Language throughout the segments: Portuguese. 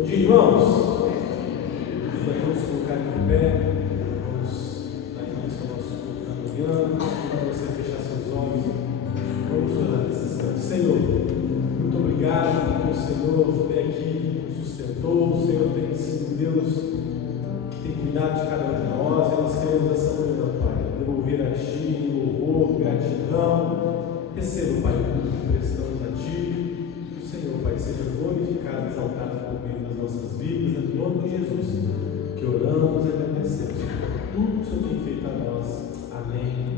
Bom dia, irmãos. Vamos colocar em pé. Vamos dar início ao nosso culto da manhã. Para você fechar seus olhos, vamos orar nesse instante. Senhor, muito obrigado porque o Senhor até aqui nos sustentou. O Senhor tem sido Deus que tem cuidado de cada um de nós. E nós queremos essa manhã, Pai, devolver a Ti louvor, gratidão. Receba, Pai, o culto que prestamos a Ti. Que o Senhor, Pai, seja glorificado, exaltado por meio das nossas vidas. Em nome de Jesus, que oramos e agradecemos por tudo que o Senhor tem feito a nós. Amém.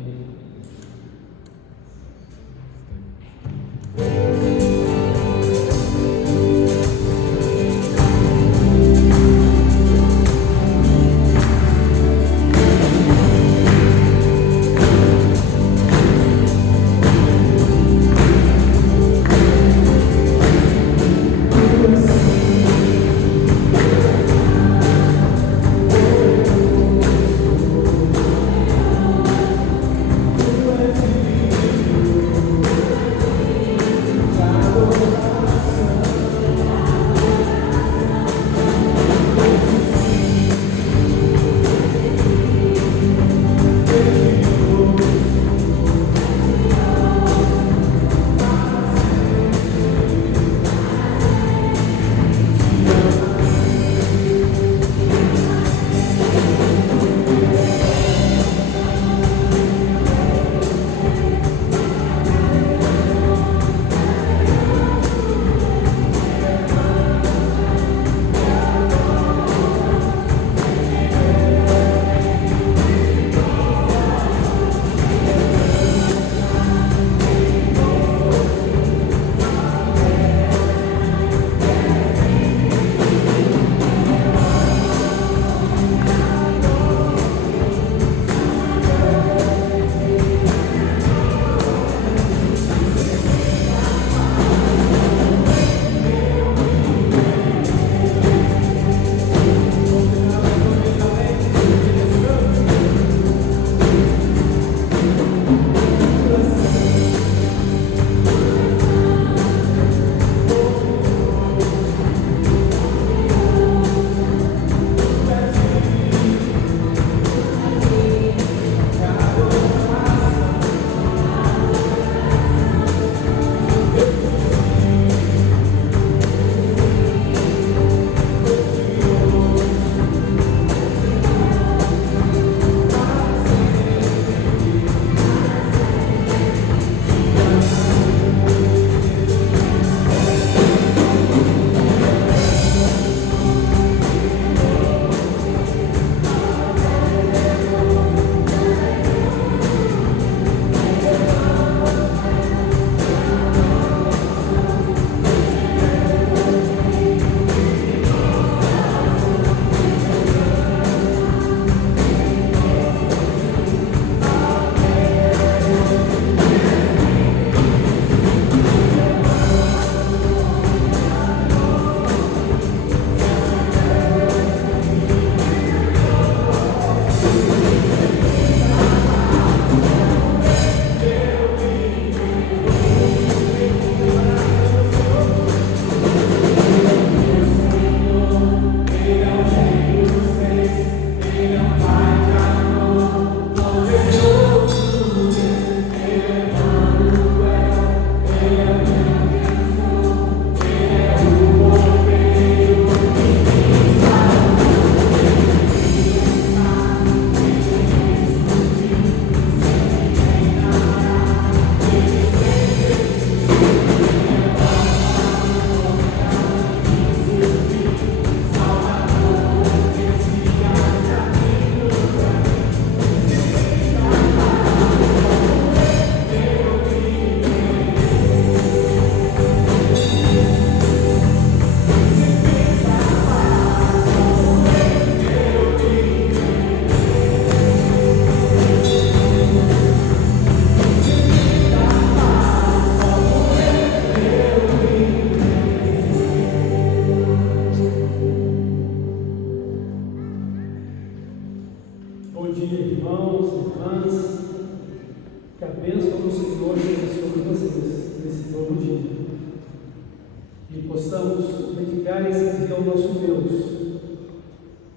dedicar esse dia ao nosso Deus,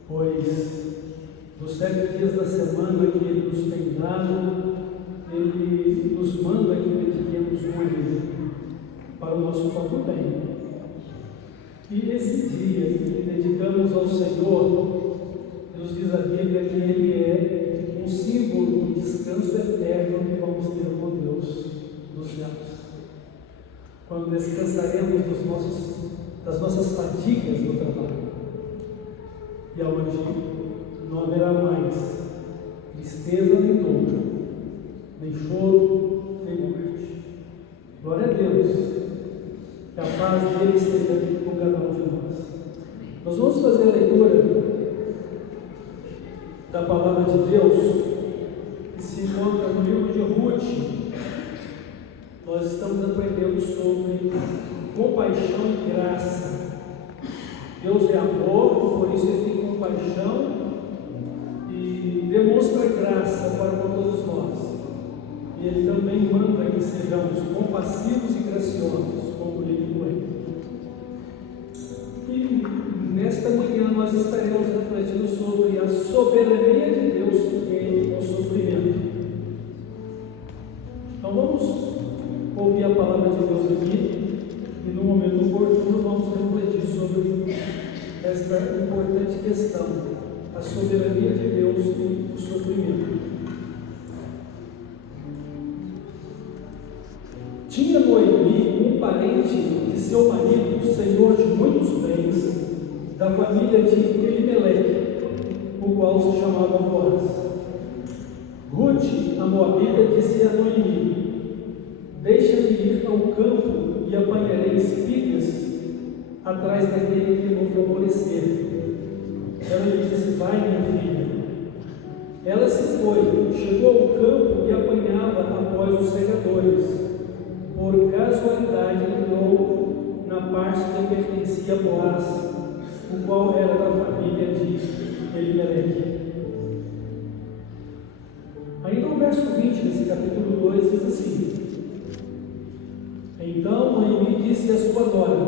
pois nos 7 dias da semana que Ele nos tem dado, Ele nos manda que dediquemos um a Ele, para o nosso próprio bem. E esse dia que dedicamos ao Senhor, nos diz a Bíblia que Ele é um símbolo do descanso eterno que vamos ter com Deus nos céus. Quando descansaremos das nossas fadigas do trabalho, e aonde não haverá mais tristeza nem dor, nem choro, nem morte. Glória a Deus, que a paz dele esteja com cada um de nós. Nós vamos fazer a leitura da palavra de Deus, que se encontra no livro de Ruth. Nós estamos aprendendo sobre compaixão e graça. Deus é amor, por isso Ele tem compaixão e demonstra graça para com todos nós. E Ele também manda que sejamos compassivos e graciosos, como Ele é. E nesta manhã nós estaremos refletindo sobre a soberania de Deus em o sofrimento. Então vamos ouvir a palavra de Deus aqui e no momento oportuno vamos refletir sobre esta importante questão, a soberania de Deus e o sofrimento. Tinha Noemi um parente de seu marido, senhor de muitos bens, da família de Elimeleque, o qual se chamava Boaz. Ruth, a moabita, disse a Noemi: deixa-me ir ao campo e apanharei espigas atrás daquele que me favorecer. Ela lhe disse: vai, minha filha. Ela se foi, chegou ao campo e apanhava após os segadores. Por casualidade entrou na parte que pertencia a Boaz, o qual era da família de Elimeleque. Aí no verso 20 desse capítulo 2 diz assim: então Noemi disse à sua nora: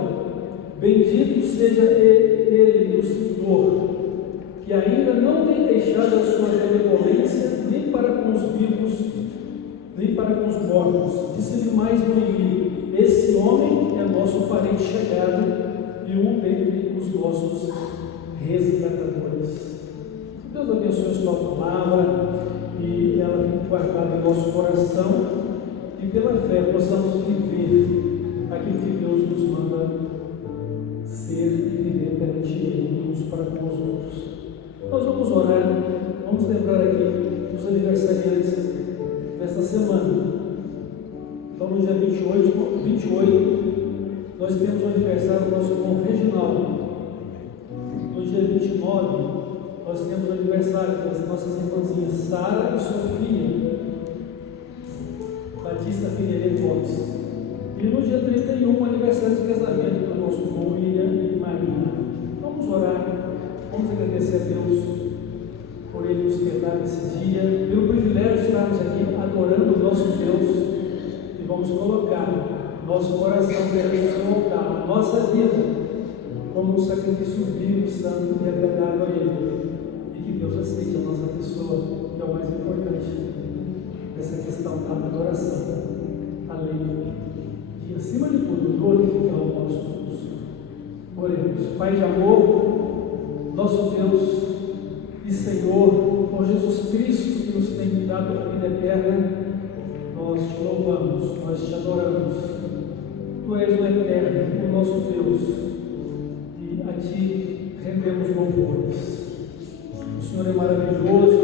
bendito seja ele do Senhor, que ainda não tem deixado a sua benevolência nem para com os vivos, nem para com os mortos. Disse-lhe mais Noemi: esse homem é nosso parente chegado e um dentre os nossos resgatadores. Deus abençoe a sua palavra e ela fique guardada em nosso coração, e pela fé possamos viver aquilo que Deus nos manda ser e viver perante Ele, uns para com os outros. Nós vamos orar, vamos lembrar aqui os aniversariantes desta semana. Então, no dia 28, nós temos o aniversário do nosso irmão Reginaldo. No dia 29, nós temos o aniversário das nossas irmãzinhas Sara e Sofia Batista Figueiredo Gomes. E no dia 31, o aniversário de casamento do nosso irmão William e Maria. Vamos orar, vamos agradecer a Deus por Ele nos ter dado esse dia, pelo privilégio de estarmos aqui adorando o nosso Deus, e vamos colocar nosso coração perante o seu altar, a nossa vida, como um sacrifício vivo, santo e agradável a Ele, e que Deus aceite a nossa pessoa, que é o mais importante dessa questão da adoração, além de, acima de tudo, glorificar o nosso Deus. Oremos. Pai de amor, nosso Deus e Senhor, por Jesus Cristo que nos tem dado a vida eterna, nós te louvamos, nós te adoramos. Tu és o eterno, o nosso Deus, e a ti rendemos louvores. O Senhor é maravilhoso,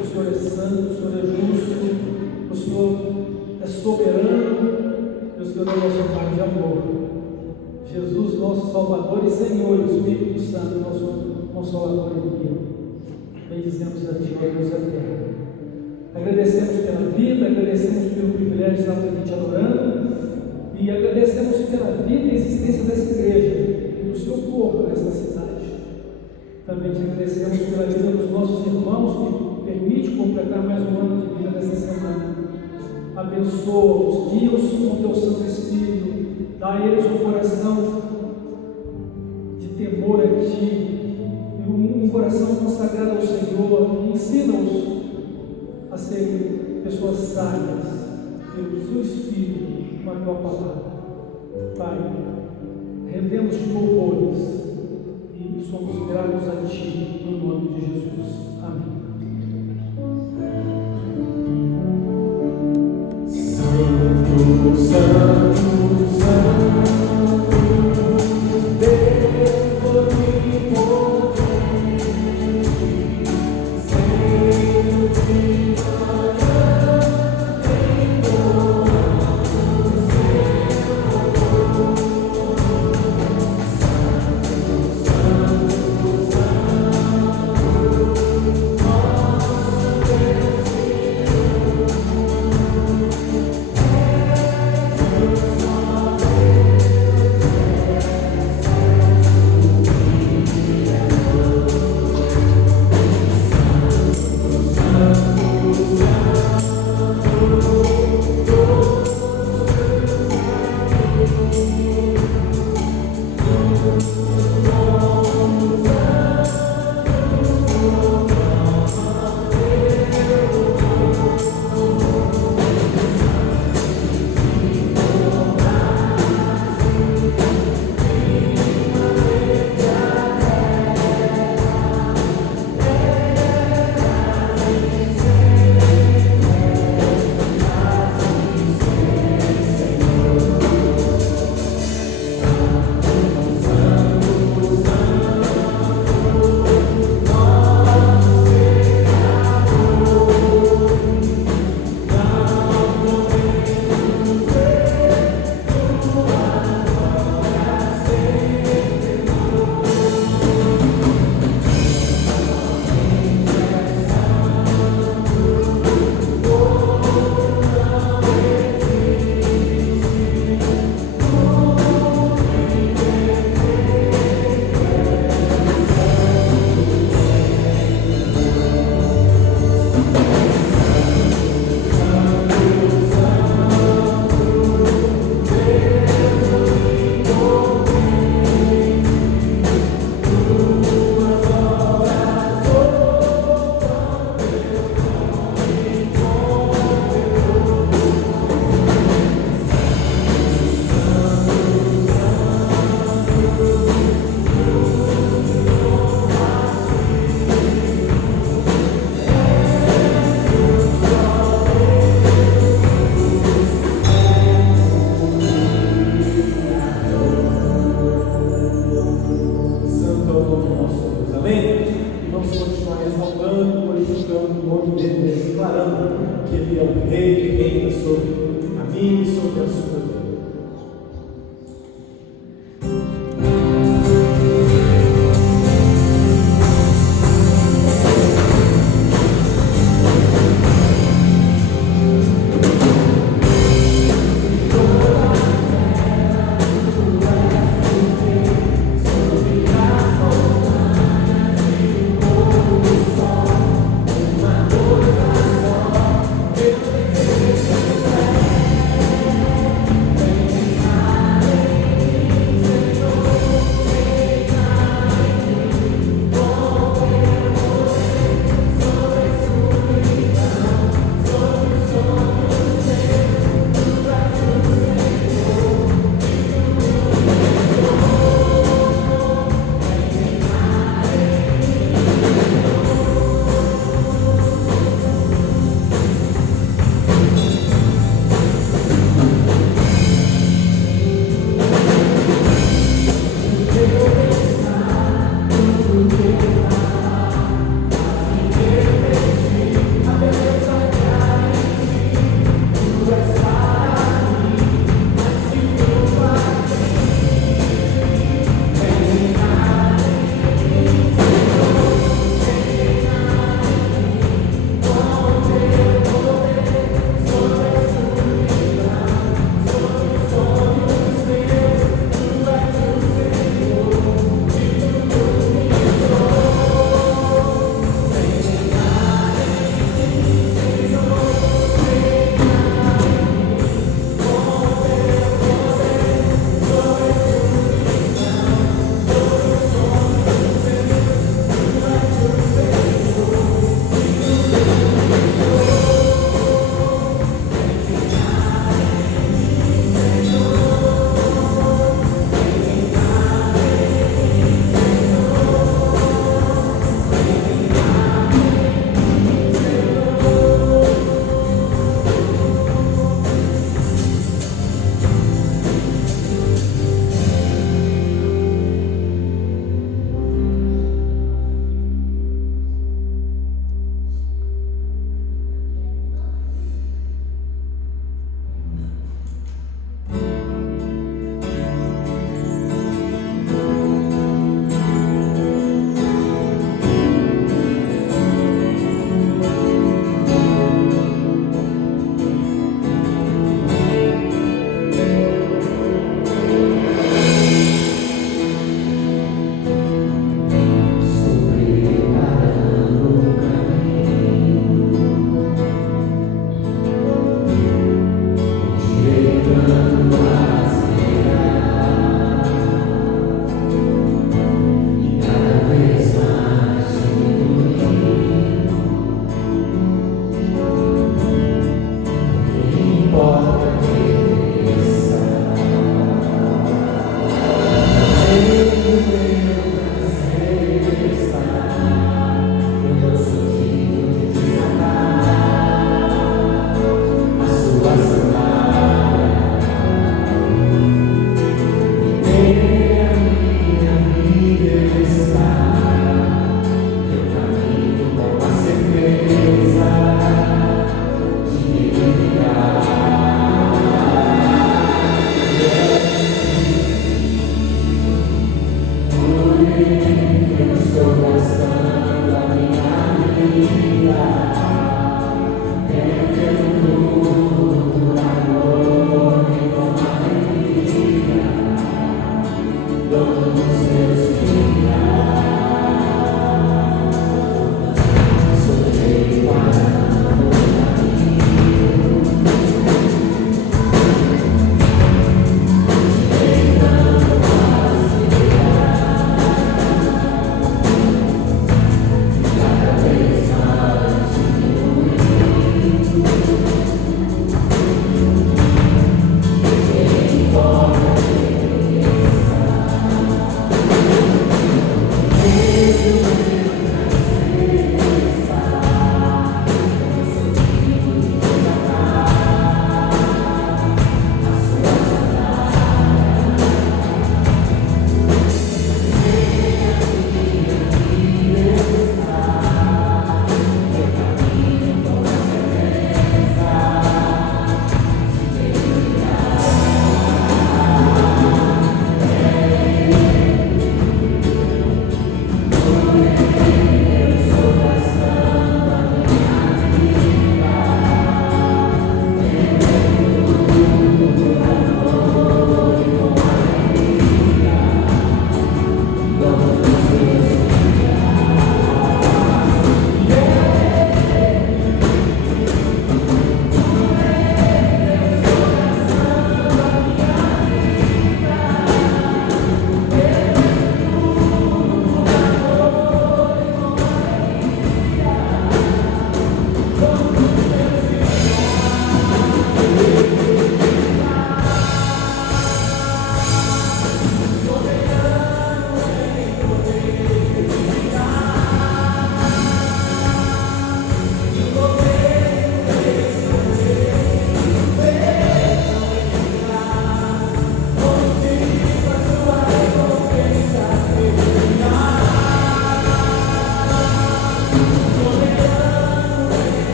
o Senhor é santo, o Senhor é justo, o Senhor é soberano, e o Senhor é nosso Pai de amor. Jesus, nosso Salvador e Senhor, o Espírito Santo, nosso Consolador e Guia. Bendizemos a Ti, ó Deus eterno. Agradecemos pela vida, agradecemos pelo privilégio de estarmos aqui te adorando, e agradecemos pela vida e existência dessa igreja e do seu povo nesta cidade. Também te agradecemos pela vida dos nossos irmãos, que permite completar mais um ano de vida nesta semana. Abençoa-os, guia-os com o teu Santo Espírito, dá a eles um coração temor a Ti, um coração consagrado ao Senhor. Ensina-os a serem pessoas sábias pelo Seu Espírito, com a Tua palavra. Pai, rendemos-te louvores e somos gratos a Ti, no nome de Jesus. Amém. Santo, Santo, Santo, Deus onipotente, Senhor de manhã, em todo o céu. Santo, Santo, Santo, nosso Deus.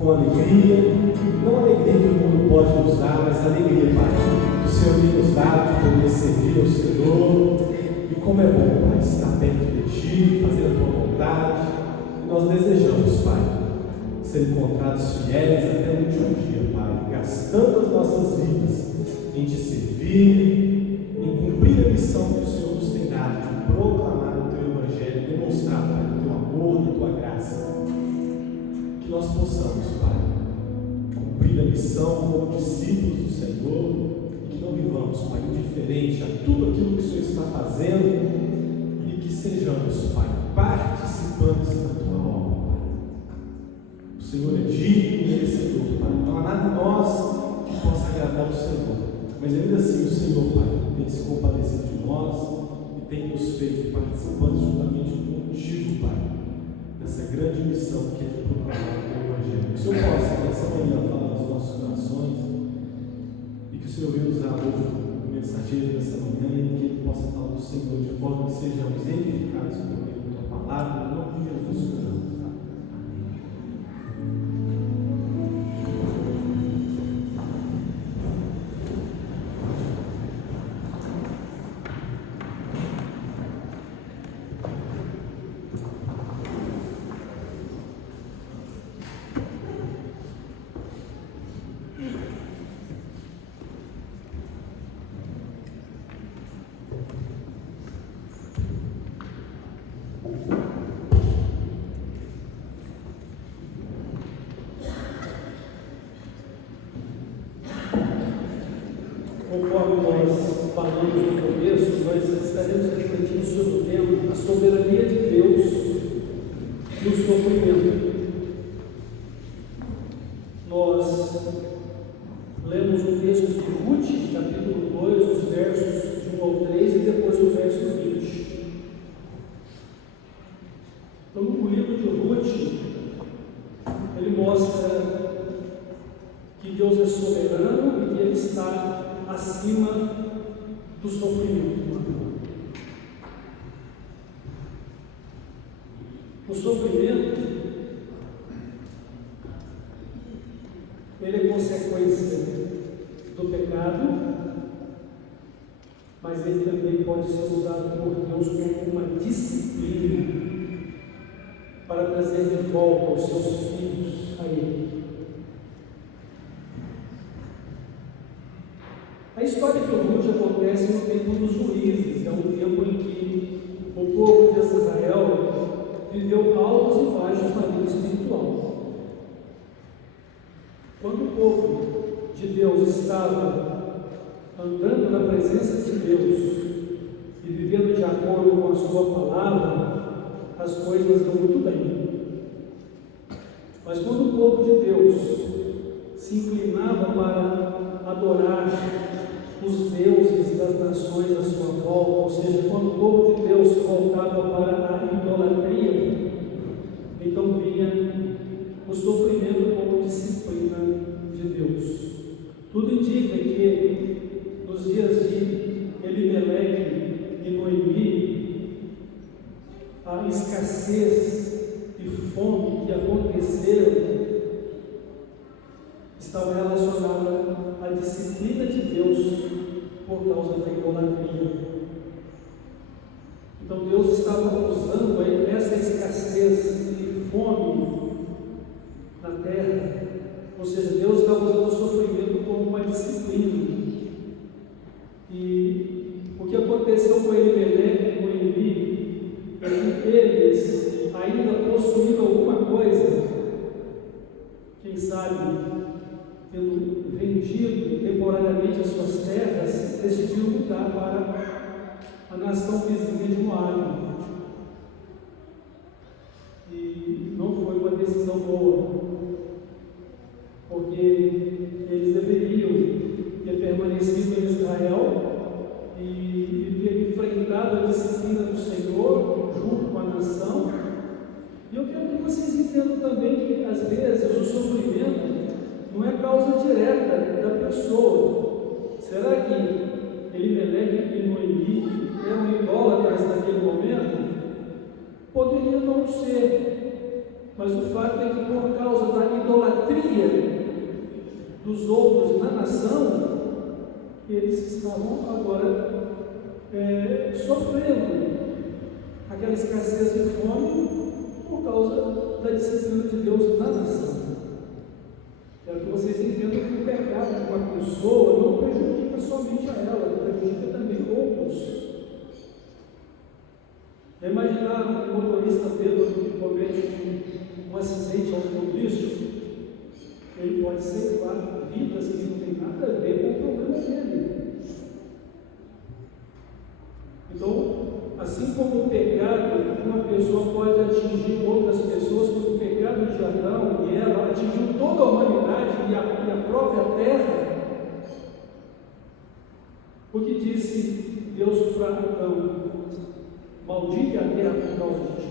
com alegria, não a alegria que o mundo pode nos dar, mas a alegria, Pai, que o Senhor tem nos dado de poder servir ao Senhor. E como é bom, Pai, estar perto de Ti, fazer nós desejamos, Pai, ser encontrados fiéis até o último dia, Pai, gastando as nossas vidas em Te servir, em cumprir a missão que o Senhor nos tem dado, de proclamar o Teu Evangelho, demonstrar, Pai, o Teu amor e a Tua graça. Que nós possamos, Pai, cumprir a missão como discípulos do Senhor e que não vivamos, Pai, indiferente a tudo aquilo que o Senhor está fazendo e que sejamos, Pai, participantes da Tua obra, Pai. O Senhor é digno e merecedor, Pai. Não há nada em nós que possa agradar o Senhor, mas ainda assim o Senhor, Pai, tem se compadecido de nós e tem nos feito participantes juntamente contigo, Pai, dessa grande missão que é de proclamar o Teu Evangelho. Que o Senhor possa, nessa manhã, falar nos nossos corações e que o Senhor venha usar o mensageiro nessa manhã e que ele possa falar do Senhor de forma que sejamos edificados por meio da Tua palavra, em nome de Jesus. Oramos. Conforme nós falamos no começo, nós estaremos refletindo sobre o tema, a soberania de Deus e o sofrimento. Nós lemos o texto de Ruth, capítulo 2, os versos de 1 ao 3 e depois o verso 20. Então, no livro de Ruth, ele mostra que Deus é soberano e que Ele está acima do sofrimento. O sofrimento, ele é consequência do pecado, mas ele também pode ser usado por Deus como uma disciplina para trazer de volta os seus filhos a Ele. A história de Ruth acontece no tempo dos juízes, é um tempo em que o povo de Israel viveu altos e baixos na vida espiritual. Quando o povo de Deus estava andando na presença de Deus e vivendo de acordo com a sua palavra, as coisas iam muito bem. Mas quando o povo de Deus se inclinava para adorar os deuses das nações à sua volta, ou seja, quando o povo de Deus se voltava para a idolatria, então vinha o sofrimento como disciplina de Deus. Tudo indica que nos dias de Elimeleque e Noemi, a escassez e fome que aconteceram estava relacionada à disciplina de Deus por causa da idolatria. Então Deus estava usando essa escassez e fome na terra, ou seja, Deus estava usando o sofrimento como uma disciplina. E o que aconteceu com Elimeleque e Noemi é que eles ainda possuíam alguma coisa, quem sabe tendo vendido temporariamente as suas terras, decidiram mudar para a nação vizinha de Moabe. E não foi uma decisão boa, porque eles deveriam ter permanecido em Israel e ter enfrentado a disciplina do Senhor junto com a nação. E eu quero que vocês entendam também que, às vezes, o sofrimento não é causa direta da pessoa. Será que Elimeleque e Noemi eram idólatras naquele momento? Poderia não ser, mas o fato é que por causa da idolatria dos outros na nação, eles estavam agora sofrendo aquela escassez de fome por causa da disciplina de Deus na nação. Quero que vocês entendam que o pecado de uma pessoa não prejudica somente a ela, prejudica também outros. Imaginar um motorista bêbado que comete um acidente automobilístico, ele pode ceifar vidas que não tem nada a ver com o problema dele. Então, assim como o pecado de uma pessoa pode atingir outras pessoas, porque o pecado de Adão e Eva atingiu toda a humanidade e a própria terra, porque disse Deus para Adão: maldite a terra por causa de ti.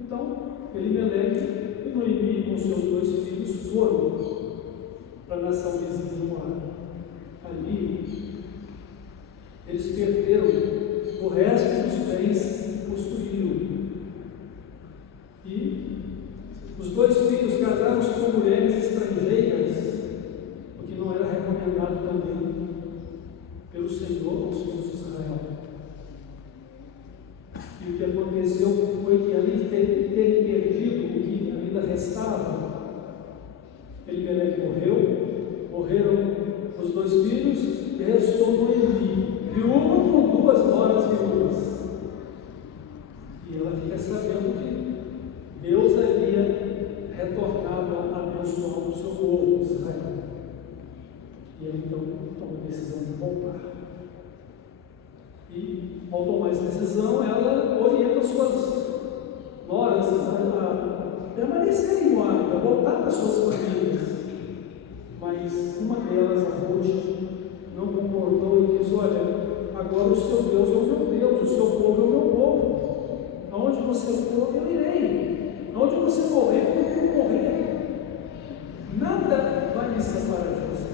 Então, Elimeleque e Noemi com seus 2 filhos foram para a nação vizinha de Moabe. Ali, eles perderam o resto dos bens que possuíam. E os 2 filhos casaram-se com mulheres estrangeiras, o que não era recomendado também pelo Senhor aos filhos de Israel. E o que aconteceu foi que, além de terem perdido o que ainda restava, Elimeleque morreram os 2 filhos e restou Noemi, viúva com 2 noras viúvas. E ela fica sabendo que Deus havia retornado a abençoar o seu povo, Israel. E ele então toma a decisão de voltar. E, ao tomar essa decisão, ela orienta suas noras a permanecer em Moabe, a voltar para suas famílias. Mas uma delas, a Ruth, não concordou e disse: olha, agora o seu Deus é o meu Deus, o seu povo é o meu povo. Aonde você for, eu irei. Aonde você morrer, eu vou morrer. Nada vai me separar de você.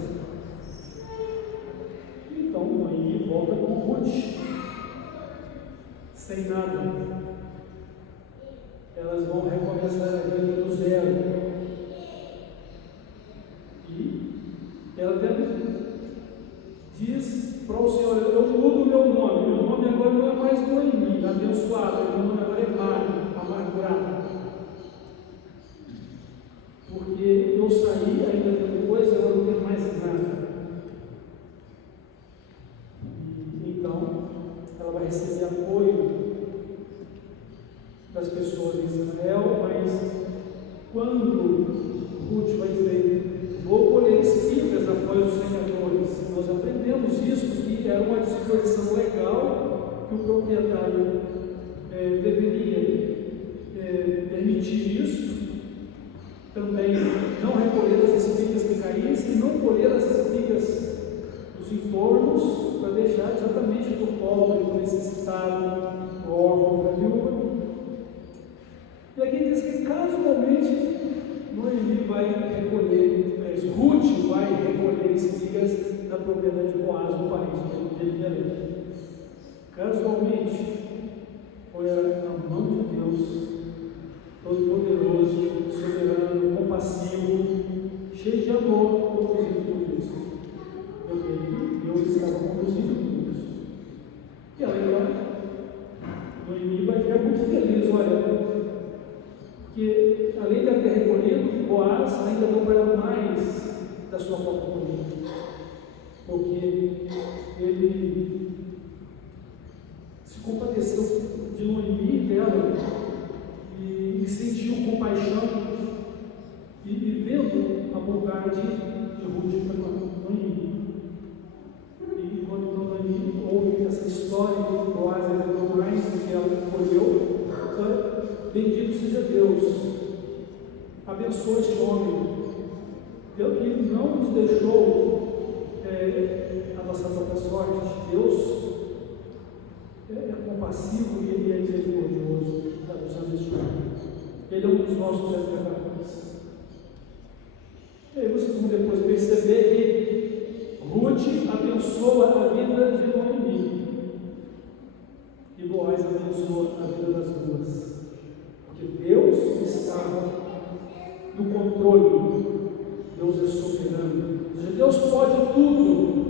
Então, Noemi volta com Ruth, sem nada. Elas vão recomeçar a vida do zero. E ela diz para o Senhor: eu mudo meu nome agora não é mais Noemi, abençoada, meu nome agora é Mari, amargurada. Porque eu saí, ainda tenho coisa, agora não tenho mais nada. E então, ela vai receber apoio das pessoas de Israel, mas quando Ruth vai dizer: vou colher espigas após os semeadores, nós aprendemos isso, que era uma disposição legal, que o proprietário deveria permitir isso, também não recolher as espigas que caíssem, e não colher as espigas dos entornos, para deixar exatamente para o pobre, para o necessitado, para o órfão, para a viúva. E aqui diz que casualmente Noemi vai recolher, Ruth vai recolher espigas da propriedade de Boaz, do parente de Elimeleque. Casualmente, foi a mão de Deus, todo-poderoso, soberano, compassivo, cheio de amor, conduzindo tudo isso. Eu creio que Deus estava conduzindo tudo isso. E aí, Noemi vai ficar muito feliz, olha, porque além de ter recolhido, Boaz ainda deu para ela mais da sua própria comida, porque ele se compadeceu de Noemi e dela, e sentiu compaixão, e vendo a bondade de Ruth para Noemi. E quando Noemi ouve essa história de Boaz ainda deu mais do que ela colheu, bendito seja Deus, abençoa este homem, Deus que não nos deixou a nossa própria sorte. Deus é compassivo e Ele é misericordioso, está nos abençoando. Ele é um dos nossos advogados. E aí vocês vão depois perceber que Ruth abençoa a vida de Noemi e Boaz abençoa a vida das duas. Porque Deus está no controle, Deus é soberano, Deus pode tudo,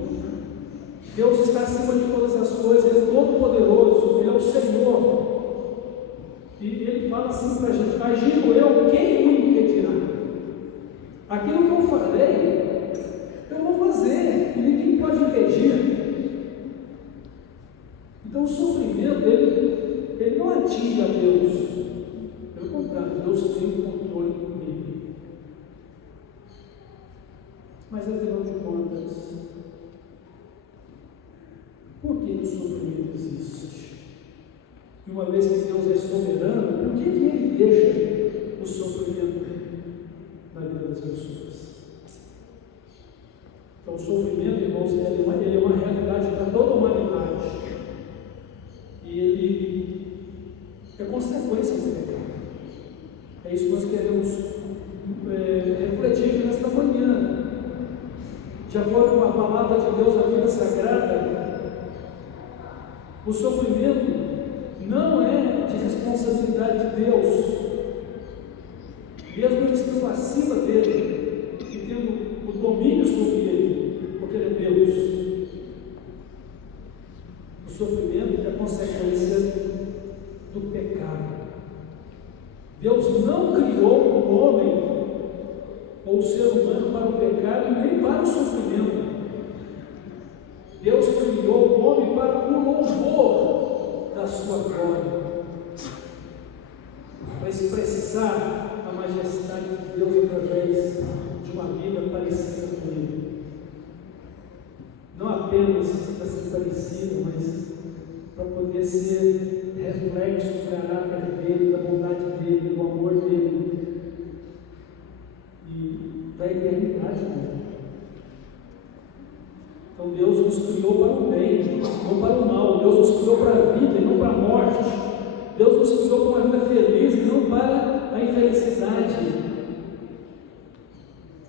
Deus está acima de todas as coisas, Ele é todo poderoso, Ele é o Senhor. fala assim para a gente: agindo eu, quem o impedirá? Aquilo que eu falei, eu vou fazer, e ninguém pode impedir. Então o sofrimento, ele não atinge a Deus. Pelo contrário, Deus tem o controle dele. Mas afinal de contas, por que o sofrimento existe? E uma vez que Deus é soberano, por que Ele deixa o sofrimento na vida das pessoas? Então, o sofrimento, irmãos, ele é uma realidade para toda a humanidade. E ele é consequência do pecado. É isso que nós queremos refletir nesta manhã. De acordo com a palavra de Deus na Bíblia Sagrada, o sofrimento não é de responsabilidade de Deus, mesmo ele estando acima dele e tendo o domínio sobre ele, porque ele é Deus. O sofrimento é consequência do pecado. Deus não criou o homem ou o ser humano para o pecado e nem para o sofrimento. Deus criou o homem para o louvor da sua glória, para expressar a majestade de Deus através de uma vida parecida com Ele. Não apenas para ser parecida, mas para poder ser reflexo do caráter dele, da bondade dele, do amor dele e da eternidade dele. Então Deus nos criou para o bem, não para o mal. Deus nos criou para a vida e não para a morte. Deus nos criou para uma vida feliz e não para a infelicidade,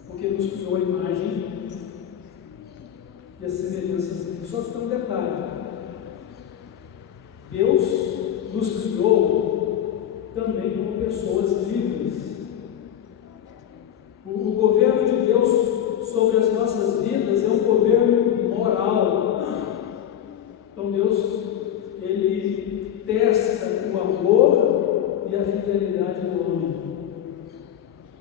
porque nos criou a imagem e a semelhança dele. Só que tem um detalhe: Deus nos criou também como pessoas livres. O governo de Deus sobre as nossas vidas é um governo moral. Então Deus, Ele testa o amor e a fidelidade do homem.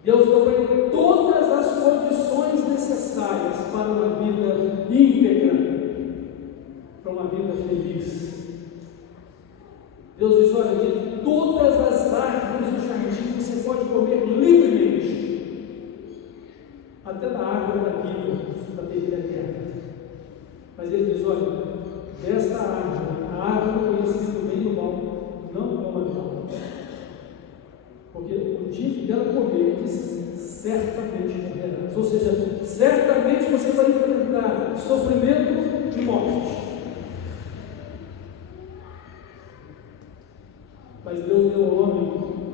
Deus deu para ele todas as condições necessárias para uma vida íntegra, para uma vida feliz. Deus diz: olha, de todas as árvores do jardim você pode comer livremente, até da árvore da vida, da vida eterna. Mas Ele diz: olha, desta árvore, a árvore do conhecimento do bem e do mal, não coma dela, porque o dia que dela comer, Ele diz: certamente morrerás. Ou seja, certamente você vai enfrentar sofrimento e morte. Mas Deus deu ao homem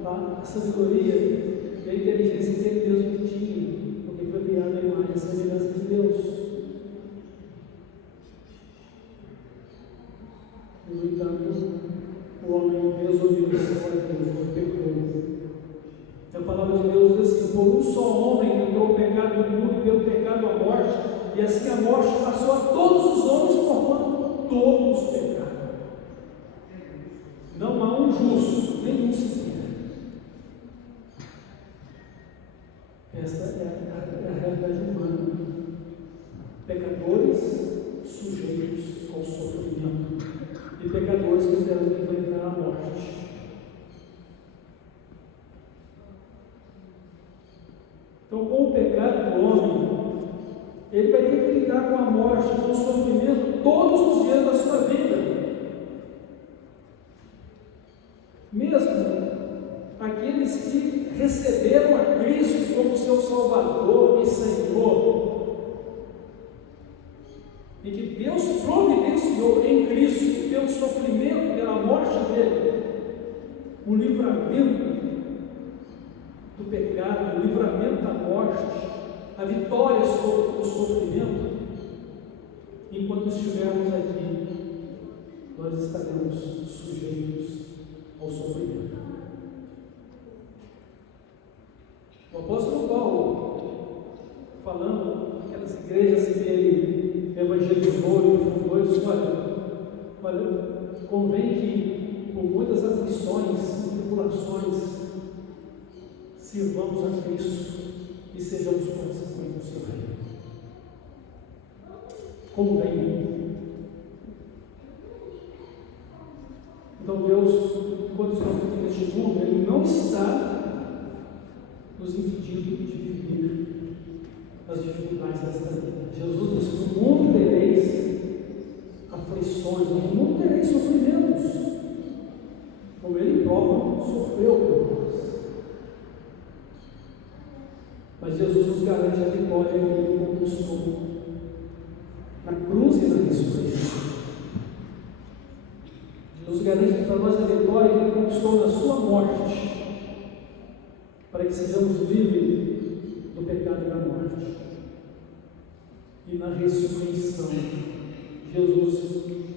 a sabedoria e a inteligência que Ele mesmo tinha, porque foi criado a imagem e a semelhança de Deus. E, no entanto, o homem desobedeceu a Deus, pecou. A palavra de Deus diz assim: por um só homem entrou o pecado no mundo, e pelo pecado a morte, e assim a morte passou a todos os homens, porquanto todos pecaram. Não há um justo, nenhum sequer. Esta é a realidade humana. Pecadores sujeitos ao sofrimento e pecadores que terão que enfrentar a morte. Então, com o pecado do homem, ele vai ter que lidar com a morte, com o sofrimento todos os dias da sua vida. Mesmo aqueles que receberam a Cristo como seu Salvador e Senhor, e que Deus providenciou em Cristo, pelo sofrimento, pela morte dele, o livramento do pecado, o livramento da morte, a vitória sobre o sofrimento. Enquanto estivermos aqui, nós estaremos sujeitos ao sofrimento. O apóstolo Paulo, falando aquelas igrejas que ele evangelizou e fundou, ele disse: olha, convém que por muitas aflições e tribulações, sirvamos a Cristo e sejamos participantes do seu reino. Como vem? Então Deus, quando estamos aqui neste mundo, Ele não está nos impedindo de viver as dificuldades desta vida. Jesus disse: no mundo tereis aflições, no mundo tereis sofrimentos, como Ele próprio sofreu por nós. Mas Jesus nos garante a vitória que Ele conquistou na cruz e na ressurreição. Jesus garante para nós a vitória que Ele conquistou na sua morte, para que sejamos livres do pecado e da morte. E na ressurreição, Jesus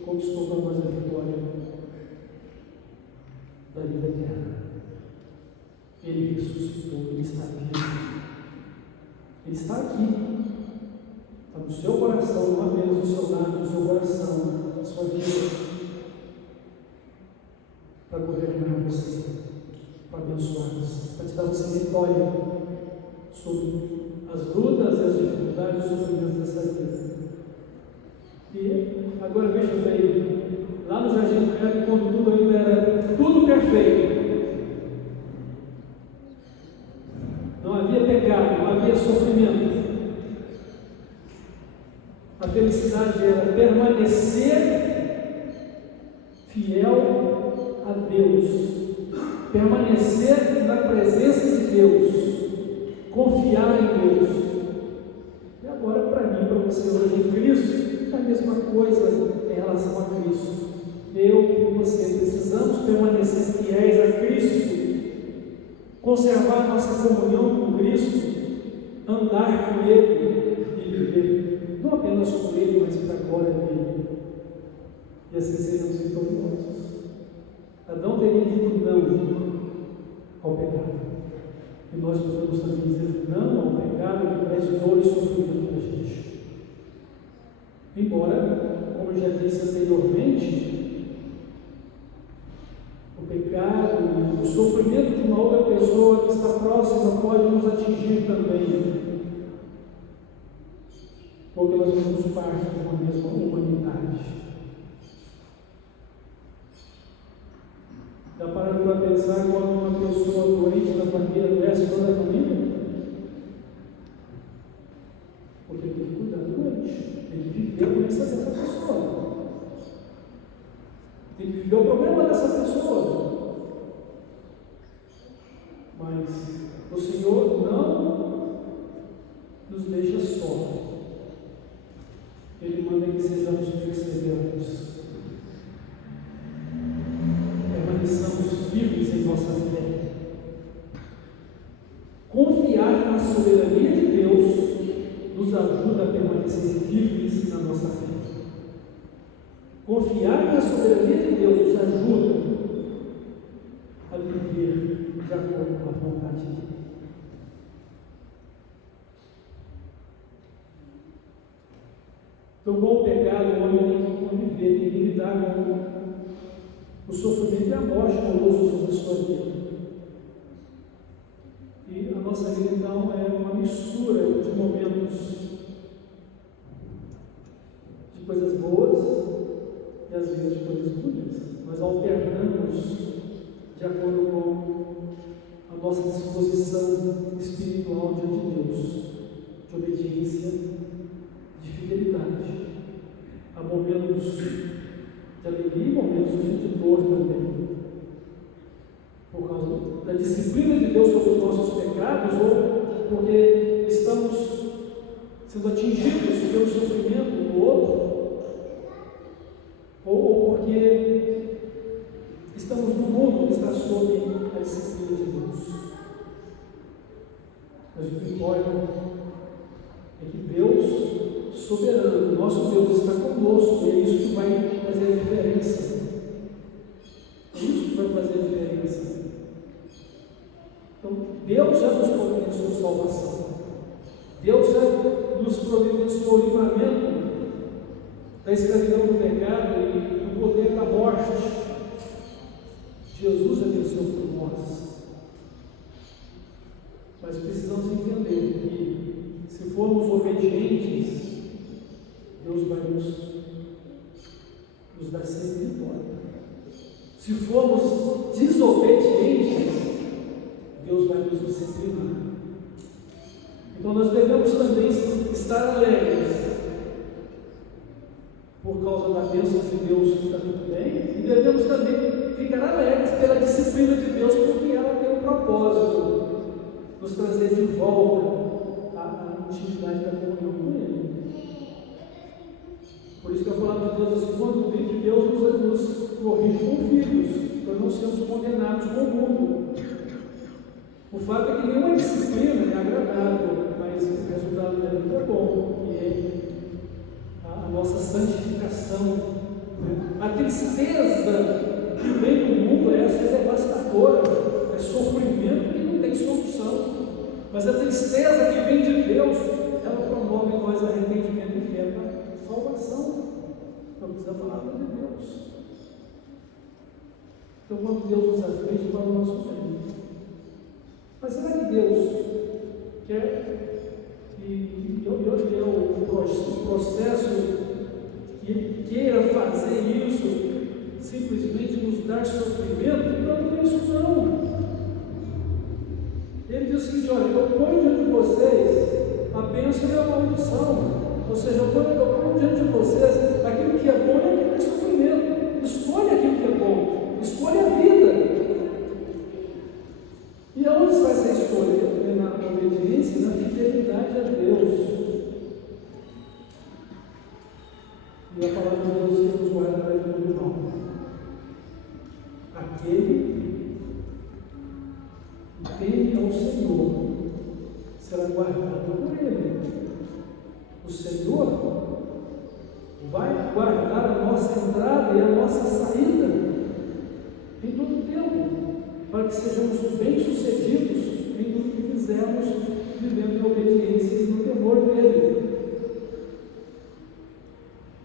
conquistou para nós a vitória da vida eterna. Ele ressuscitou, Ele está vivo. Ele está aqui, está no seu coração, não apenas no seu lado, no seu coração, na sua vida, para governar você, para abençoar-nos, para te dar você vitória sobre as lutas e as dificuldades e os sofrimentos dessa vida. E agora veja bem, lá no Jardim do Éden, quando tudo ainda era tudo perfeito, não havia pecado, não havia sofrimento. A felicidade era permanecer fiel a Deus, permanecer na presença de Deus, confiar em Deus. E agora, para mim, para você hoje em Cristo, é a mesma coisa em relação a Cristo. Eu e você precisamos permanecer fiéis a Cristo, conservar nossa comunhão com Cristo, andar com Ele e viver, não apenas com Ele, mas para a glória dEle. E assim seremos vitoriosos. Adão teria dito não ao pecado. E nós podemos também dizer não ao pecado que traz dor e sofrimento para a gente. Embora, como eu já disse anteriormente, o pecado e o sofrimento de uma outra pessoa que está próxima pode nos atingir também, porque nós somos parte de uma mesma humanidade. Já pararam para pensar quando uma pessoa doente da família adoece toda a família? Porque tem que cuidar do doente, tem que viver a doença dessa pessoa. Tem que viver o problema dessa pessoa. Mas o Senhor não nos deixa só. Ele manda que sejamos perseverantes. Permaneçamos firmes em nossa fé. Confiar na soberania de Deus nos ajuda a permanecer firmes na nossa fé. Confiar na soberania de Deus nos ajuda a viver de acordo com a vontade de Deus. Então, com o pecado, o homem tem que conviver, tem que lidar com o sofrimento e a morte todos os dias da sua vida. E a nossa vida, então, é uma mistura de momentos de coisas boas e às vezes de coisas ruins. Nós alternamos de acordo com a nossa disposição espiritual diante de Deus, de obediência, de fidelidade. Há momentos de alegria e momentos de dor também, por causa da disciplina de Deus sobre os nossos pecados, ou porque estamos sendo atingidos pelo sofrimento do outro, ou porque estamos no mundo que está sob a disciplina de Deus. Mas o que importa é que Deus, soberano, nosso Deus, está conosco, e é isso que vai fazer a diferença. É isso que vai fazer a diferença. Então, Deus já nos providenciou salvação. Deus já nos providenciou o livramento da escravidão do pecado e do poder da morte. Jesus já venceu por nós. Mas precisamos entender que, se formos obedientes, Deus vai nos dar sempre vitória. Se formos desobedientes, Deus vai nos disciplinar. Então nós devemos também estar alegres por causa da bênção de Deus que está tudo bem, e devemos também ficar alegres pela disciplina de Deus, porque ela tem um propósito, nos trazer de volta à intimidade da comunhão com Ele. Por isso que a palavra de Deus diz: quando vem de Deus nos corrige com filhos, para não sermos condenados com o mundo. O fato é que nenhuma disciplina é agradável, mas o resultado dela é bom, que é a nossa santificação. A tristeza que vem do mundo, essa é devastadora, é sofrimento que não tem solução. Mas a tristeza que vem de Deus, ela promove em nós arrependimento e fé para salvação. Vamos a palavra de Deus. Então, quando Deus nos aflige, para o nosso bem. Mas será que Deus quer que o processo que Ele queira fazer isso, simplesmente nos dar sofrimento? Não é isso não. Ele diz o seguinte: olha, eu ponho diante de vocês a bênção e a maldição. Ou seja, eu ponho diante de vocês aquilo que é bom e aquilo que é sofrimento. Escolha aquilo que é bom, escolha a vida. E aonde está essa escolha? É na obediência e na fidelidade a Deus. E a palavra de Deus diz: nos guardará de todo mal. Aquele que teme ao Senhor será guardado por Ele. O Senhor vai guardar a nossa entrada e a nossa saída em todo o tempo, para que sejamos bem-sucedidos em tudo que fizermos, vivendo em obediência e no temor dele.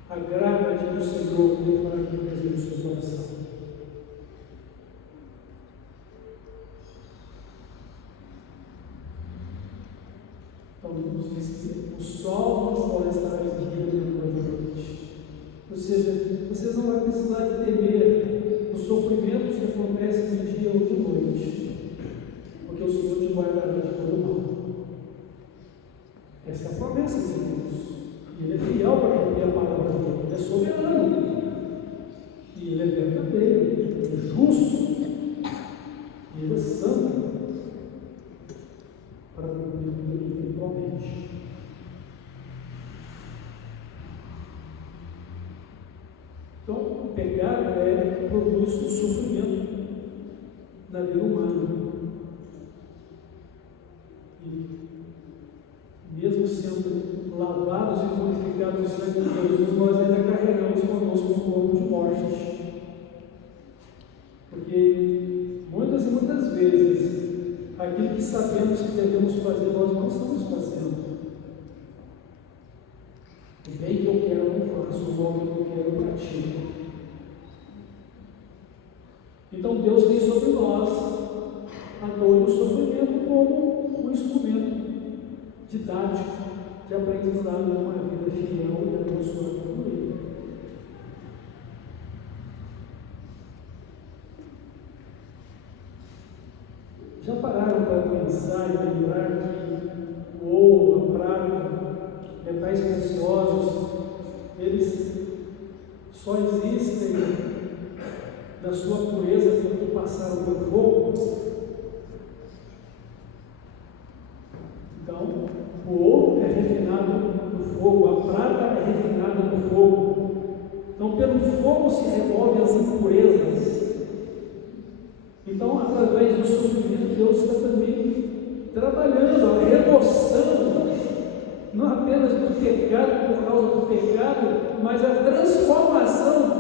Agrada-te do Senhor, que Ele fará que deseje o seu coração. Então, nos diz que o sol não pode estar em dia depois da noite. Ou seja, você não vai precisar de temer os sofrimentos que acontecem de dia ou de noite, porque o Senhor te guardará de todo mal. Essa é a promessa de Deus. E Ele é fiel para cumprir a palavra dele. Ele é soberano. E Ele é verdadeiro. Ele é justo. E Ele é santo para cumprir tudo que Ele promete. Então, o pecado produz um sofrimento na vida humana. E mesmo sendo lavados e purificados no sangue de Jesus, nós ainda carregamos conosco um corpo de morte. Porque muitas e muitas vezes, aquilo que sabemos que devemos fazer, nós não estamos fazendo. O bem que eu quero eu não faço, o mal que eu quero eu pratico. Então Deus tem sobre nós a dor e o sofrimento como um instrumento didático de aprendizado de uma vida fiel e abençoada por Ele. Já pararam para pensar e lembrar que o ouro, a prata, metais preciosos, eles só existem na sua pureza quando passaram pelo fogo? Então, o ouro é refinado no fogo, a prata é refinada no fogo. Então, pelo fogo se removem as impurezas. Então, através do sofrimento, Deus está também trabalhando a remoção, não apenas do pecado por causa do pecado, mas a transformação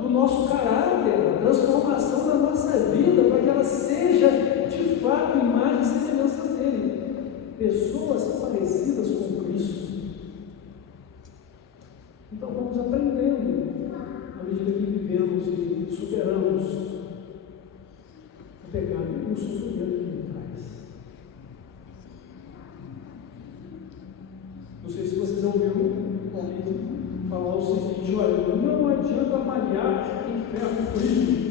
do nosso caráter, a transformação da nossa vida, para que ela seja de fato imagem e semelhança dele. Pessoas parecidas com Cristo. Então vamos aprendendo, à medida que vivemos e superamos o pecado e o sofrimento que ele traz. Não sei se vocês ouviram alguém falar o seguinte: olha, não adianta malhar em ferro frio.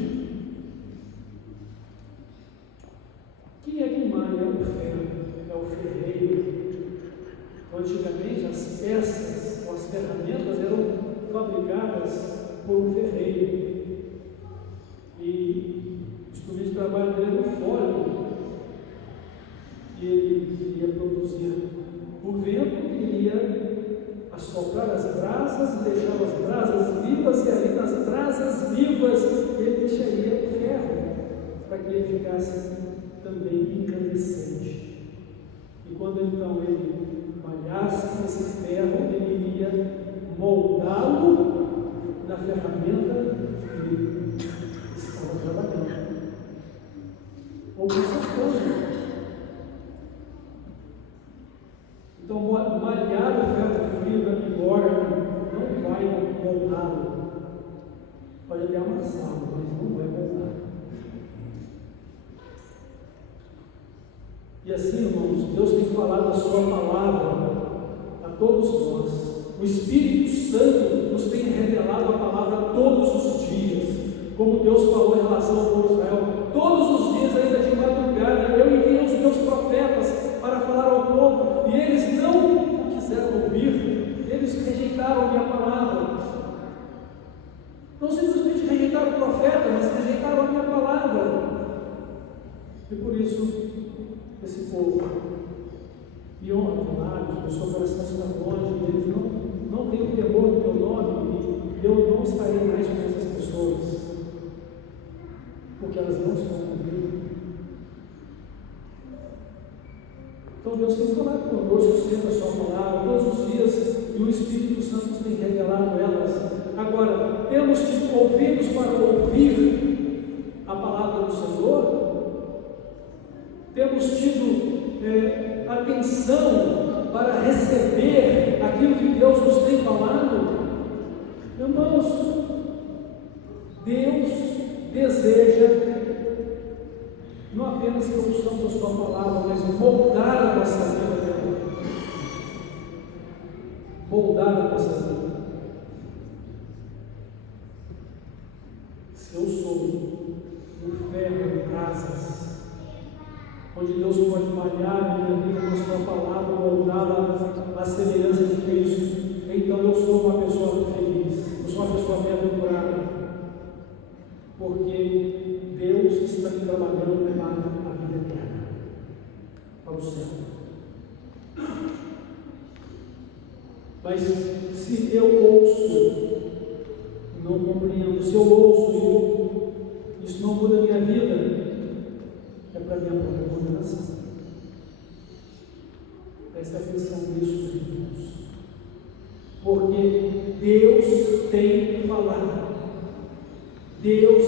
Quem é que malha o ferro? É o ferreiro. Antigamente as peças, as ferramentas eram fabricadas por um ferreiro. E o instrumento de trabalho dele era o fole. E ele ia produzir. O vento iria assoprar as brasas, deixar as brasas vivas, e ali nas brasas vivas ele deixaria o ferro, para que ele ficasse também incandescente. E quando então ele malhasse esse ferro, ele iria moldá-lo na ferramenta que ele estava trabalhando. Ou essa coisa. Então, malhar o ferro frio da bigorna não vai moldá-lo. Pode até amassá-lo, mas não vai moldar. E assim, irmãos, Deus tem falado a sua palavra a todos nós. O Espírito Santo nos tem revelado a palavra todos os dias, como Deus falou em relação ao povo de Israel. Todos os dias, ainda de madrugada, eu enviei os meus profetas para falar ao povo, e eles não quiseram ouvir, eles rejeitaram a minha palavra. Não simplesmente rejeitaram o profeta, mas rejeitaram a minha palavra. E por isso, esse povo, e honra de lábios, o seu coração está longe, e eles não têm o temor do meu nome, e eu não estarei mais com essas pessoas, porque elas não estão comigo. Então Deus tem falado conosco sempre a sua palavra, todos os dias, e o Espírito Santo nos tem revelado elas. Agora, temos tido ouvidos para ouvir a palavra do Senhor? Temos tido atenção para receber aquilo que Deus nos tem falado? Irmãos, Deus deseja não apenas que ouçamos a sua palavra, mas moldar a nossa vida. Moldar a nossa vida. Se eu sou um ferro de brasas, onde Deus pode malhar a minha vida com a sua palavra, moldá-la à semelhança de Cristo, então eu sou uma pessoa feliz, eu sou uma pessoa bem-aventurada, porque Deus está me trabalhando para a vida eterna, para o céu. Mas se eu ouço, não compreendo, se eu ouço e isso não muda a minha vida, é para minha própria condenação. Presta atenção nisso, irmãos. Porque Deus tem falado. Deus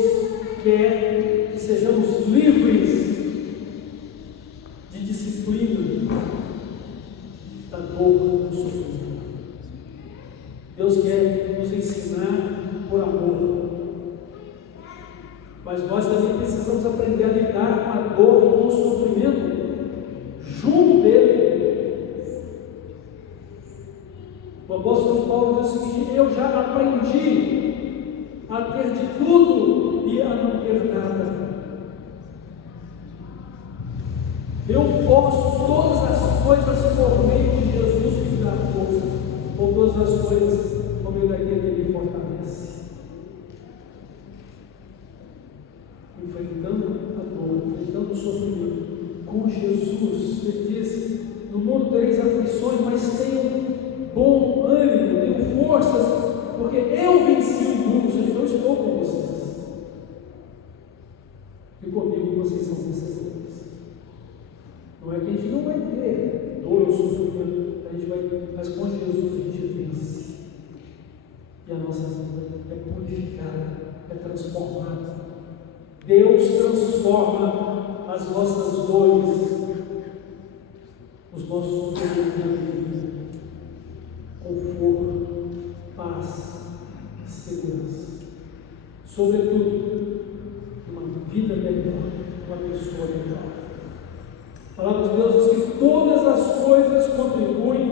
quer que sejamos livres de disciplina, da dor, do sofrimento. Deus quer nos ensinar por amor. Mas nós também precisamos aprender a lidar com a dor e com o sofrimento junto dele. O apóstolo Paulo diz o seguinte: eu já aprendi a ter de tudo e a não ter nada. Eu posso todas as coisas por meio de Jesus que me dá força, ou todas as coisas por meio daquele que me fortalece. Enfrentando a dor, enfrentando o sofrimento com Jesus. Ele diz: no mundo tereis aflições, mas tenham bom ânimo, tenham forças, porque eu venci o mundo. Eu estou com vocês, e comigo vocês são vencedores. Não é que a gente não vai ter dor ou sofrimento, a gente vai, mas com Jesus a gente vence, e a nossa vida é purificada, é transformada. Deus transforma as nossas dores, os nossos sofrimentos na vida, conforto, paz, segurança, sobretudo, uma vida melhor. uma pessoa melhor. A palavra de Deus diz que todas as coisas contribuem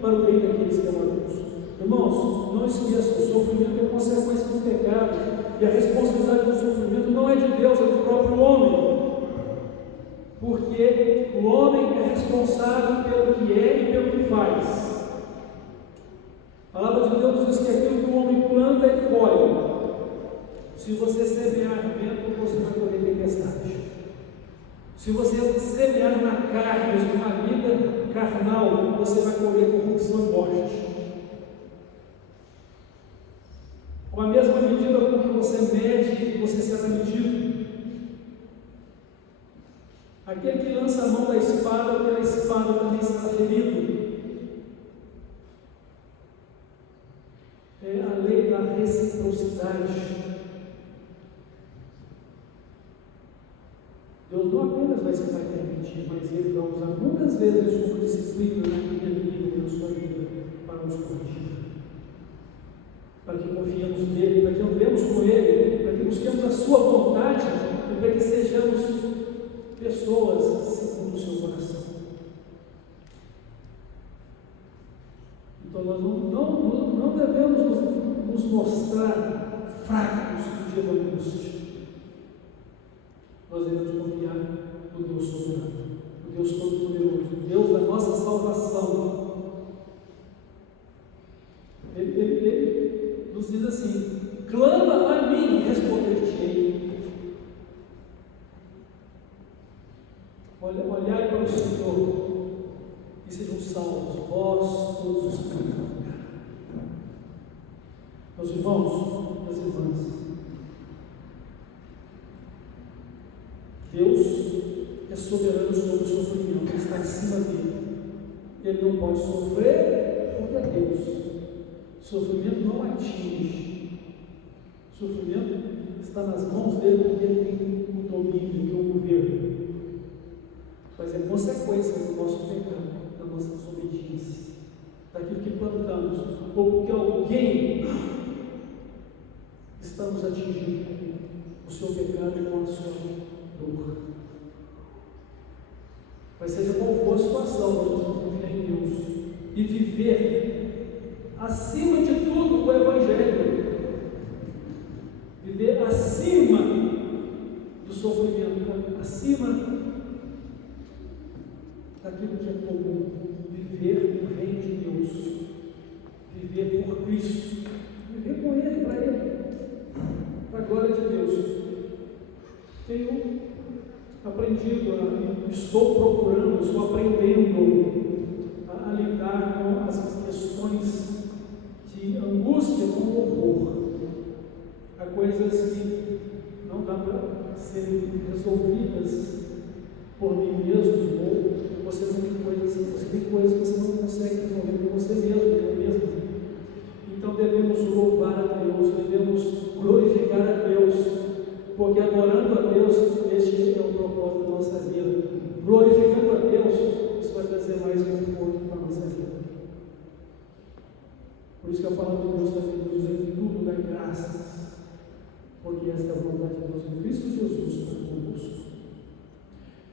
para o bem daqueles que amam a Deus. Irmãos, não esqueçam, o sofrimento é consequência do pecado, e a responsabilidade do sofrimento não é de Deus, é do próprio homem, porque o homem é responsável pelo que é e pelo que faz. A palavra de Deus diz que aquilo que o homem planta, ele colhe. Se você semear vento, você vai colher tempestade. Se você semear na carne, uma vida carnal, você vai colher corrupção e morte. Com a mesma medida com que você mede, você será medido. Aquele que lança a mão da espada, pela espada também será ferido. É a lei da reciprocidade. Deus não apenas vai se permitir, mas Ele vai usar muitas vezes como disciplina na minha vida e na sua vida para nos corrigir. Para que confiemos nele, para que andemos com Ele, para que busquemos a sua vontade e para que sejamos pessoas segundo o seu coração. Então nós não devemos nos mostrar fracos no dia da angústia. Nós devemos confiar no Deus soberano, no Deus todo-poderoso, no Deus da nossa salvação. Ele nos diz assim: clama a mim e responder-te-ei. Olhai para o Senhor e sejam salvos, vós todos os que estão. Meus irmãos, minhas irmãs, Deus é soberano sobre o sofrimento, Ele está acima dele. Ele não pode sofrer porque é Deus. Sofrimento não atinge. Sofrimento está nas mãos dele porque ele tem o domínio, ele tem o governo. Mas é consequência do nosso pecado, da nossa desobediência, daquilo que plantamos, ou porque alguém está nos atingindo com o seu pecado e com a sua dor. Mas seja qual for a situação, nós vamos confiar em Deus e viver acima de tudo o Evangelho, viver acima do sofrimento, acima daquilo que é comum, viver no reino de Deus, viver por Cristo, viver com Ele, para a glória de Deus. Tenho aprendido, estou aprendendo a lidar com as questões de angústia com horror. Há coisas que não dá para serem resolvidas por mim mesmo, ou você tem coisas que você não consegue resolver por você mesmo. Então devemos louvar a Deus, devemos glorificar a Deus, porque adorando a Deus, este é o propósito da nossa vida. Glorificando a Deus, isso vai trazer mais conforto para a nossa vida. Por isso que a palavra de Deus também nos diz que tudo dá graças, porque esta é a vontade de Deus em Cristo Jesus para conosco.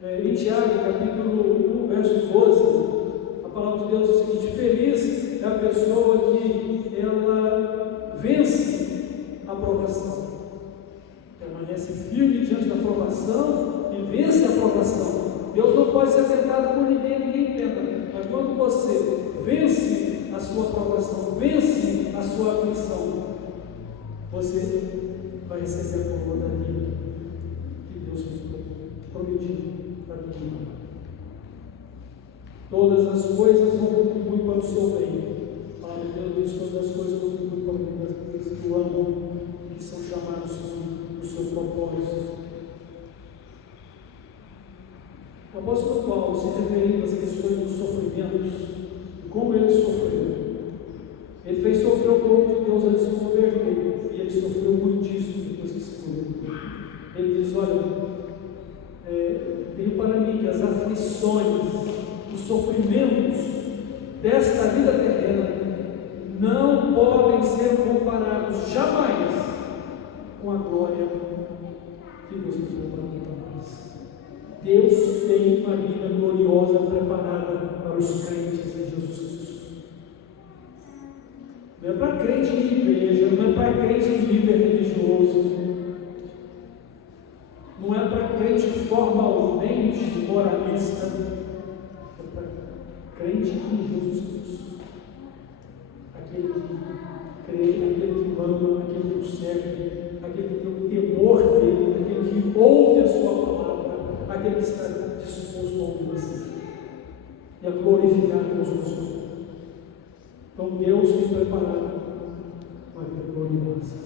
Em Tiago, capítulo 1, verso 12, a palavra de Deus diz o seguinte: feliz é a pessoa que ela vence a provação, permanece firme diante da provação e vence a provação. Deus não pode ser tentado por ninguém tenta, mas quando você vence a sua provação, vence a sua aflição, você vai receber a coroa da vida que Deus nos prometido para quem ama. Todas as coisas vão contribuir para o seu bem. A palavra de Deus diz: todas as coisas contribuem para o bem daqueles que o amam, que são chamados do seu propósito. O apóstolo Paulo, se referindo às questões dos sofrimentos, como ele sofreu. Ele fez sofrer o povo de Deus antes de se converter, e ele sofreu muitíssimo depois que se converteu. Ele diz: olha, tenho para mim que as aflições, os sofrimentos desta vida terrena não podem ser comparados jamais com a glória que Deus nos preparou para nós. Deus tem uma vida gloriosa preparada para os crentes em Jesus Cristo. Não é para crente de igreja, não é para crente de líder religioso, não é para crente formalmente moralista, é para crente em Jesus Cristo. Aquele que crê, aquele que ama, aquele que o serve, aquele que tem o temor dele, aquele que ouve a sua palavra, aquele que está disposto a obedecer e a glorificar Deus com sua vida. Então Deus tem preparado uma vida gloriosa.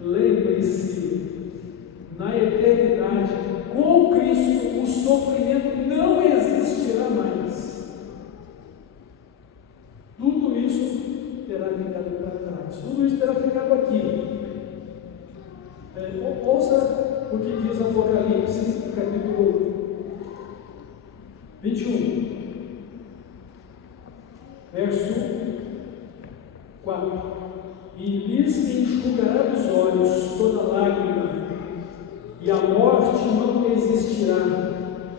Lembre-se, na eternidade, com Cristo, o sofrimento não existirá mais. Tudo isso terá ficado para trás. Tudo isso terá ficado aqui. Ouça o que diz Apocalipse, capítulo 21, verso 4. E lhes enxugará dos olhos toda lágrima, e a morte não existirá.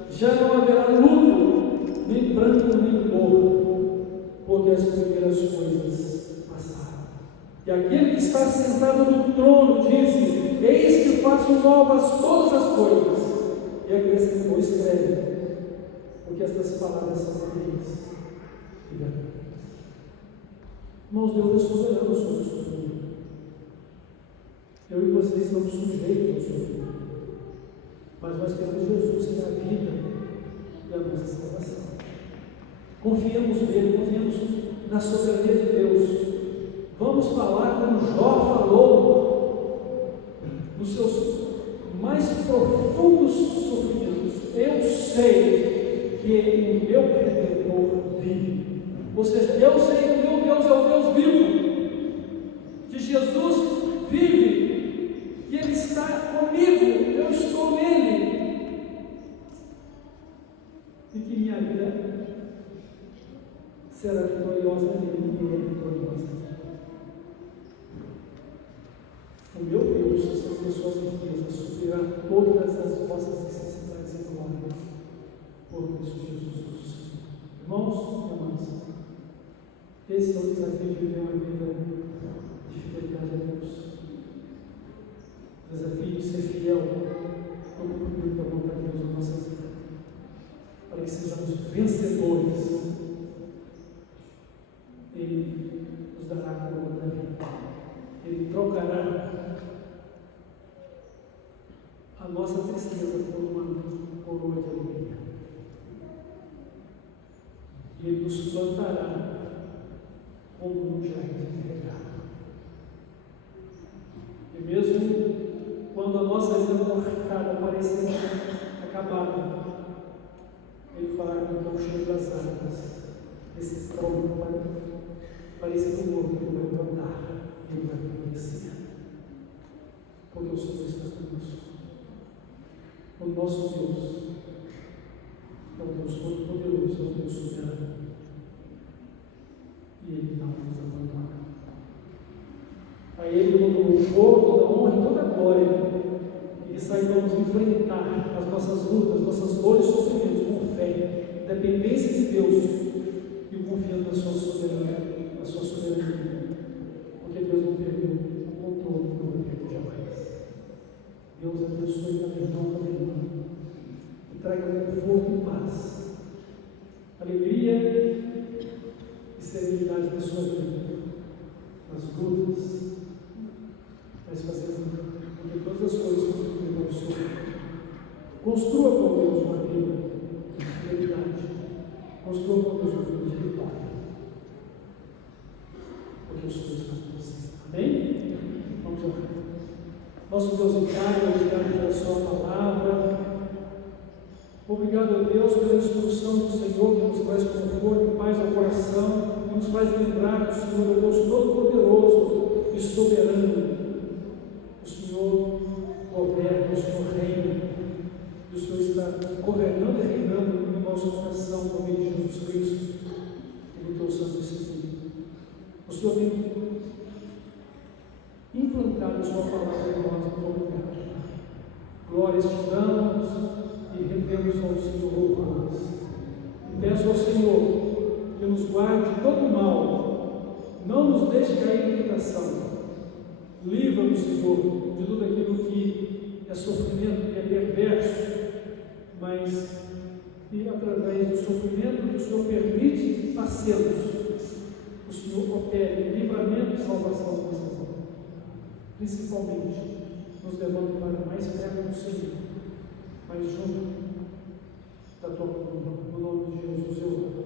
Já não haverá luto, nem pranto, nem dor, porque as primeiras coisas passaram. E aquele que está sentado no trono diz: eis que faço novas todas as coisas. E acrescentou: escreve, porque estas palavras são fiéis e verdadeiras. Irmãos, Deus é soberano sobre o sofrimento. Eu e vocês estamos sujeitos ao sofrimento, mas nós temos Jesus que é a vida e a nossa salvação. Confiemos nele, confiemos na soberania de Deus. Vamos falar como Jó falou nos seus mais profundos sofrimentos: eu sei que o meu Redentor vive. Ou seja, eu sei que o meu Deus é o Deus vivo, que Jesus vive, que Ele está comigo, eu estou nele, e que minha vida será vitoriosa nele e Ele vitoriosa. O meu Deus, segundo as suas riquezas, suprirá todas as vossas necessidades em glória por Cristo Jesus nosso Senhor. Irmãos e irmãs, esse é o desafio de viver uma vida de fidelidade a Deus. O desafio de ser fiel no cumprimento da vontade de Deus na nossa vida, para que sejamos vencedores. Ele nos dará a coroa da vida. Ele trocará a nossa tristeza por uma coroa de alegria. E Ele nos plantará como um jardim regado. E mesmo quando a nossa vida mortada parecer acabada, Ele fará com que ao cheiro das águas esse tronco parecido novo, Ele vai plantar, Ele vai florescer, porque o Senhor está conosco. O nosso Deus é o Deus Todo-Poderoso, é o Deus soberano. E Ele não nos abandona. A Ele todo o louvor, toda a honra e toda a glória, e que saibamos enfrentar as nossas lutas, nossas dores e sofrimentos com fé, dependência de Deus e confiando na sua soberania, porque Deus não perdeu o controle, não vai perder jamais. Deus abençoe cada irmão, cada irmã, e traga conforto e paz, alegria e serenidade na sua vida, nas lutas, mas fazendo com que todas as coisas contribuam ao Senhor. Construa com Deus uma vida de fidelidade, construa com Deus uma vida de vitória, porque o Senhor está com você. Amém? Vamos orar. Nosso Deus e Pai, obrigado pela sua palavra. Obrigado a Deus pela instrução do Senhor que nos traz conforto e paz ao coração, que nos faz lembrar que o Senhor é o Deus Todo-Poderoso e soberano. O Senhor governa, o Senhor reina, e o Senhor está governando e reinando no nosso coração por meio de Jesus Cristo e do Teu Santo Espírito. O Senhor tem implantado a sua palavra em nós. Muito obrigado. glórias te damos e rendemos ao Senhor louvores. E peço ao Senhor que nos guarde de todo mal, não nos deixe cair em tentação. Livra-nos, Senhor, de tudo aquilo que é sofrimento, que é perverso, mas que através do sofrimento que o Senhor permite que passemos, o Senhor opere livramento e salvação da nossa vida. Principalmente, nos levando para mais perto do Senhor, mais junto da tua coluna. No nome de Jesus eu oro.